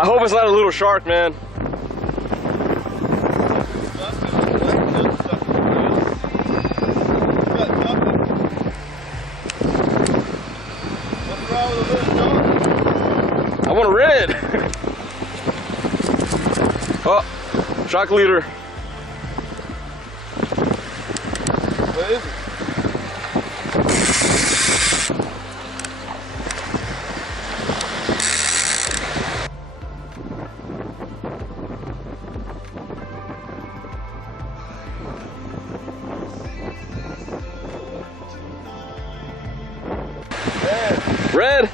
I hope it's not a little shark, man. I want a red. Oh, shock leader. What is it? Red.